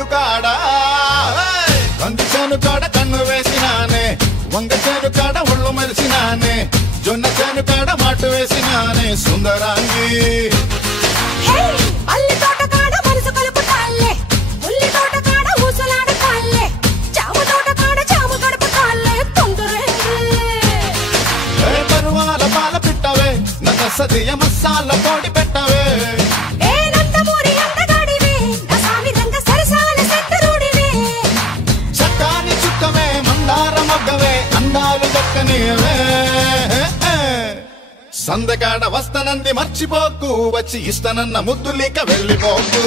చేను కాడ కంది చేను కాడ కన్ను వేసినానే వంగ చేను కాడ ఒళ్ళు మరిసినానే జొన్న చేను కాడ మాటు వేసినానే సుందరాంగి అల్లి తోట కాడ మనసు కలుపుతాలే ఉల్లి తోట కాడ ఊసలాడతాలే చాము తోట కాడ చాము గడపతాలే తొందరేంది పరువాల పాల పిట్టవే నగ సదియ మసాల పొడి పెట్టవే అందాలు దక్కనివే సందకాడ వస్తనంది మర్చిపోకు వచ్చి ఇస్తనన్న ముద్దులిక వెళ్ళిపోకు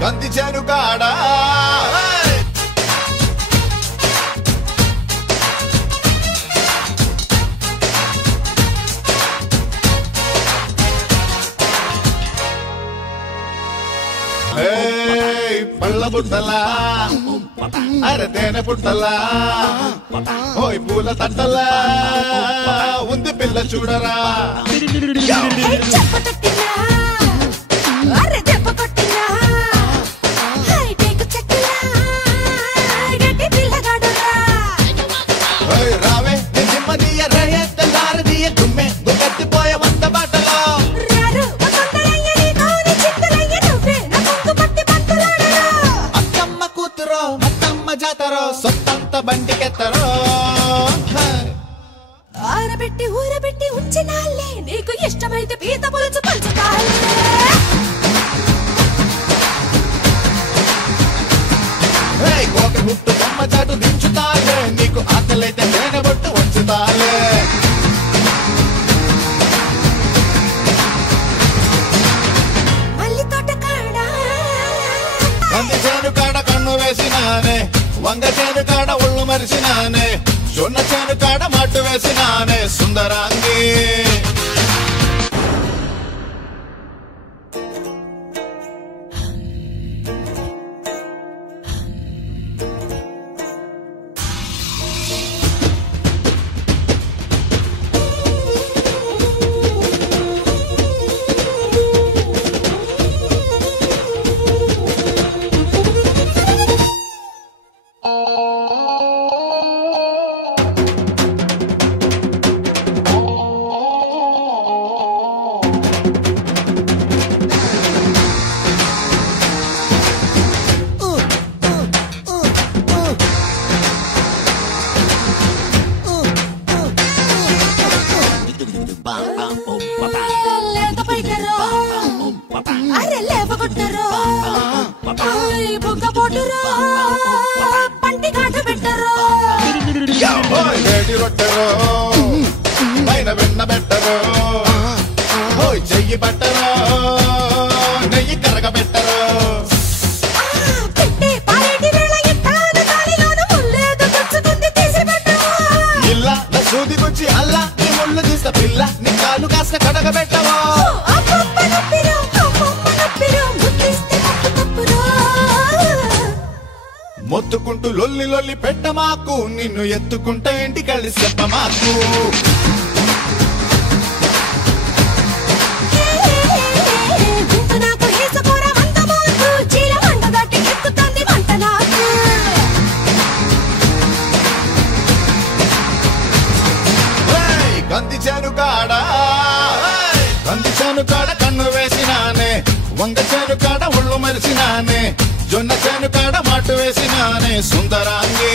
కంది చేను కాడ పళ్ళ పుట్టలా అరే తేనె పుట్టలా ఓయ్ పూల తట్టలా ఉంది పిల్ల చూడరా రావే నిమ్మదియ రే తెల్లారదియ దుమ్మె గుమ్మెత్తిపోయే వంద బాటలో జాతరో సొంతంత బండికెత్తరో ఆరబెట్టి ఊరబెట్టి ఉంచినాలే నీకు ఇష్టమైతే పీత పులుసు పంచుతాలే కోక గుట్టు బొమ్మ చాటు దించుతాలే నీకు ఆకలైతే తేనె బొట్టు వంచుతాలే మల్లి తోట కాడ కంది చేను కాడ కన్ను వేసినానే వంగ చేను కాడ ఒళ్ళు మరిసినానే జొన్న చేను కాడ మాటు వేసినానే సుందరాంగి అరే లేవగొట్టరో బుగ్గ పోటురో పంటి కాట పెట్టరో వేడి రొట్టెరో పైన వెన్న పెట్టరో ఓయ్ చెయ్యి పట్టరో నెయ్యి కరగబెట్టరో ఇల్లా నా సూది గుచ్చి అల్లా నీ ముళ్ళు తీస్తా పిల్ల నీ కాలు కాస్త కడగబెట్టవో మొత్తుకుంటూ లొల్లి లొల్లి పెట్టమాకు నిన్ను ఎత్తుకుంటే ఇంటికెళ్ళి చెప్పమాకు కంది చేను కాడ కంది చేను కాడ కన్ను వేసినానే వంగ చేను కాడ ఒళ్ళు మరిసినానే జొన్న చేను కాడ మాటు వేసినానే సుందరాంగి